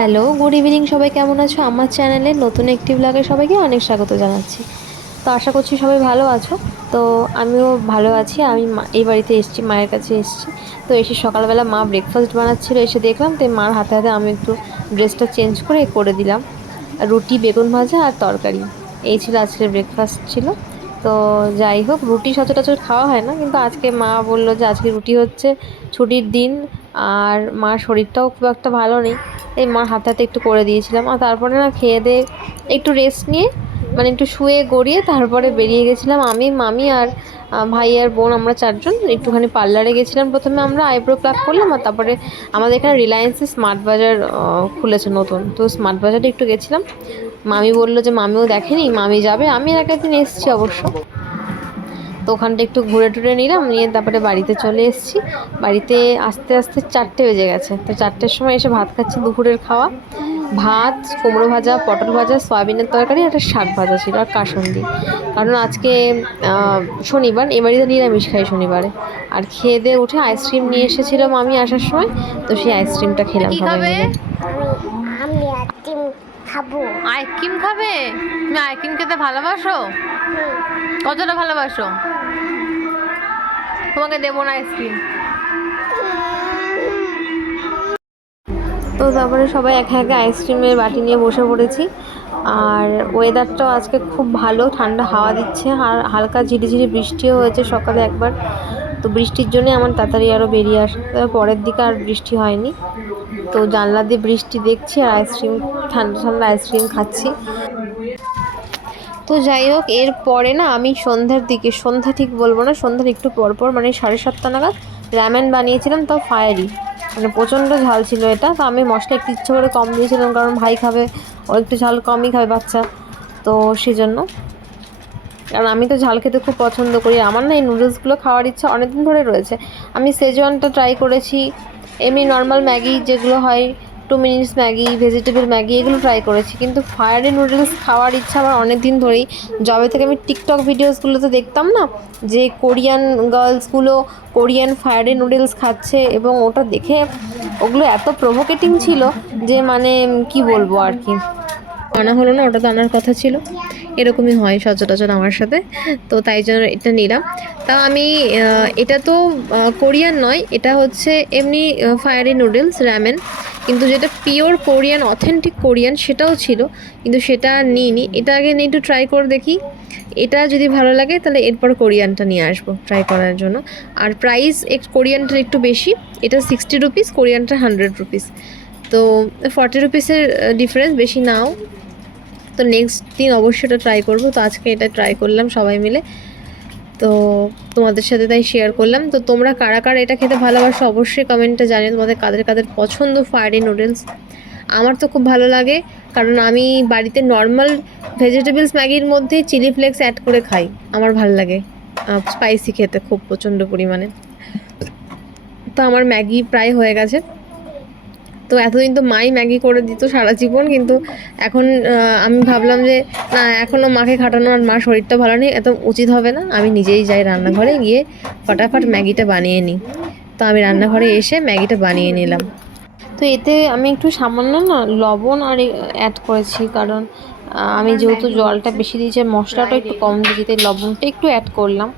Hello, good evening সবাই কেমন আছো? আমার চ্যানেলে নতুন একটি ব্লগে সবাইকে অনেক স্বাগত জানাচ্ছি। তো আশা করছি সবাই ভালো আছো। তো আমিও ভালো আছি। আমি এই বাড়িতে এসেছি, মায়ের কাছে এসেছি। তো এসে সকালবেলা মা ব্রেকফাস্ট বানাচ্ছিল, এসে দেখলাম। তো মার হাতে হাতে আমি একটু ড্রেসটা চেঞ্জ করে দিলাম। রুটি, বেগুন ভাজা আর তরকারি, এই ছিল আজকের ব্রেকফাস্ট ছিল। তো যাই হোক, রুটি সচরাচর খাওয়া হয় না, কিন্তু আজকে মা বললো যে আজকে রুটি হচ্ছে, ছুটির দিন, আর মার শরীরটাও খুব একটা ভালো নেই। এই মার হাতে হাতে একটু করে দিয়েছিলাম। আর তারপরে না খেয়ে দিয়ে একটু রেস্ট নিয়ে, মানে একটু শুয়ে গড়িয়ে তারপরে বেরিয়ে গেছিলাম। আমি, মামি আর ভাই আর বোন, আমরা চারজন একটুখানি পার্লারে গেছিলাম। প্রথমে আমরা আইব্রো প্লাক করলাম, আর তারপরে আমাদের এখানে রিলায়েন্সে স্মার্ট বাজার খুলেছে নতুন, তো স্মার্ট বাজারে একটু গেছিলাম। মামি বললো যে মামিও দেখেনি, মামি যাবে। আমি আর একদিন এসেছি অবশ্য। তো ওখানটা একটু ঘুরে টুরে নিলাম, নিয়ে তারপরে বাড়িতে চলে এসেছি। বাড়িতে আস্তে আস্তে 4টে বেজে গেছে। তো 4টের সময় এসে ভাত খাচ্ছি, দুপুরের খাওয়া। ভাত, কুমড়ো ভাজা, পটল ভাজা, সয়াবিনের তরকারি, একটা শাক ভাজা ছিল, আর কাসুন্দি। কারণ আজকে শনিবার, এ বাড়িতে নিরামিষ খাই শনিবারে। আর খেয়ে দিয়ে উঠে আইসক্রিম নিয়ে এসেছিলাম আমি আসার সময়। তো সেই আইসক্রিমটা খেলাম সবাই মিলে। আমি আইসক্রিম খাবো। আইসক্রিম খাবে? তুমি আইসক্রিম খেতে ভালোবাসো? কতটা ভালোবাসো? তোমাকে দেবো না আইসক্রিম। তো তারপরে সবাই একে একে আইসক্রিমের বাটি নিয়ে বসে পড়েছি। আর ওয়েদারটাও আজকে খুব ভালো, ঠান্ডা হাওয়া দিচ্ছে, আর হালকা ঝিরিঝিরি বৃষ্টিও হয়েছে সকালে একবার। তো বৃষ্টির জন্যই আমার তাড়াতাড়ি আরও বেরিয়ে আসে। তবে পরের দিকে আর বৃষ্টি হয়নি। তো জানলা দিয়ে বৃষ্টি দেখছি, আর আইসক্রিম, ঠান্ডা ঠান্ডা আইসক্রিম খাচ্ছি। তো যাই হোক, এর পরে না আমি সন্ধ্যার দিকে, সন্ধ্যা ঠিক বলবো না, সন্ধ্যার একটু পরপর, মানে 7:30 নাগাদ র্যামেন বানিয়েছিলাম, তাও ফায়ারি। মানে প্রচণ্ড ঝাল ছিল এটা। তো আমি মশলা একটু ইচ্ছে করে কম দিয়েছিলাম, কারণ ভাই খাবে, ও একটু ঝাল কমই খাবে, বাচ্চা। তো সেজন্য, কারণ আমি তো ঝাল খেতে খুব পছন্দ করি। আমার না এই নুডলসগুলো খাওয়ার ইচ্ছা অনেকদিন ধরে রয়েছে। আমি সেজওয়ানটা ট্রাই করেছি, এমনি নর্মাল ম্যাগি যেগুলো হয়, 2 মিনিটস ম্যাগি, ভেজিটেবল ম্যাগি, এগুলো ট্রাই করেছি। কিন্তু ফায়ারি নুডলস খাওয়ার ইচ্ছা আমার অনেক দিন ধরেই। যবে থেকে আমি টিকটক ভিডিওসগুলোতে দেখতাম না, যে কোরিয়ান গার্লসগুলো কোরিয়ান ফায়ারি নুডলস খাচ্ছে, এবং ওটা দেখে ওগুলো এত প্রভোকেটিং ছিল যে মানে কি বলবো আর কি। আনা হলো না, ওটা তো আনার কথা ছিল। এরকমই হয় সচরাচর আমার সাথে। তো তাই জন্য এটা নিলাম। তা আমি, এটা তো কোরিয়ান নয়, এটা হচ্ছে এমনি ফায়ারি নুডলস, র্যামেন। কিন্তু যেটা পিওর কোরিয়ান, অথেন্টিক কোরিয়ান, সেটাও ছিল, কিন্তু সেটা নিইনি। এটা আগে নিয়ে একটু ট্রাই করে দেখি। এটা যদি ভালো লাগে তাহলে এরপর কোরিয়ানটা নিয়ে আসবো ট্রাই করার জন্য। আর প্রাইস কোরিয়ানটার একটু বেশি, এটা 60 রুপিস, কোরিয়ানটা 100 রুপিস। তো 40 রুপিসের ডিফারেন্স, বেশি নাও। তো নেক্সট দিন অবশ্যই এটা ট্রাই করবো। তো আজকে এটা ট্রাই করলাম সবাই মিলে, তো তোমাদের সাথে তাই শেয়ার করলাম। তো তোমরা কারা কারা এটা খেতে ভালোবাসো অবশ্যই কমেন্টে জানিও, তোমাদের কাদের কাদের পছন্দ ফায়ারি নুডলস। আমার তো খুব ভালো লাগে, কারণ আমি বাড়িতে নর্মাল ভেজিটেবলস ম্যাগির মধ্যে চিলি ফ্লেক্স অ্যাড করে খাই। আমার ভালো লাগে স্পাইসি খেতে খুব প্রচণ্ড পরিমাণে। তো আমার ম্যাগি প্রায় হয়ে গেছে। তো এতদিন তো মাই ম্যাগি করে দিত সারা জীবন, কিন্তু এখন আমি ভাবলাম যে না, এখনও মাকে খাটানো, আর মার শরীরটা ভালো নেই, এত উচিত হবে না। আমি নিজেই যাই রান্নাঘরে, গিয়ে ফটাফট ম্যাগিটা বানিয়ে নিই। তো আমি রান্নাঘরে এসে ম্যাগিটা বানিয়ে নিলাম। তো এতে আমি একটু সামান্য না লবণ আর অ্যাড করেছি, কারণ আমি যেহেতু জলটা বেশি দিয়েছি, মশলাটা একটু কম দিয়েছি, তাই লবণটা একটু অ্যাড করলাম।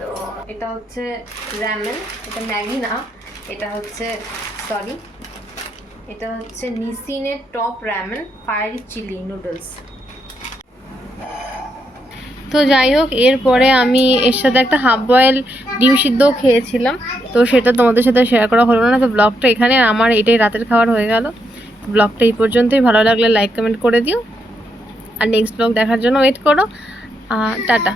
তো এটা হচ্ছে র্যামেন, এটা ম্যাগি না, এটা হচ্ছে, সরি, এটা হচ্ছে নিসিনের top ramen fiery chilli noodles. তো যাই হোক, এরপরে আমি এর সাথে একটা হাফ বয়েল ডিম সিদ্ধও খেয়েছিলাম। তো সেটা তোমাদের সাথে শেয়ার করা হলো না। তো ব্লগটা এখানে, আমার এটাই রাতের খাবার হয়ে গেল। ব্লগটা এই পর্যন্তই। ভালো লাগলে লাইক কমেন্ট করে দিও, আর নেক্সট ব্লগ দেখার জন্য ওয়েট করো। টাটা।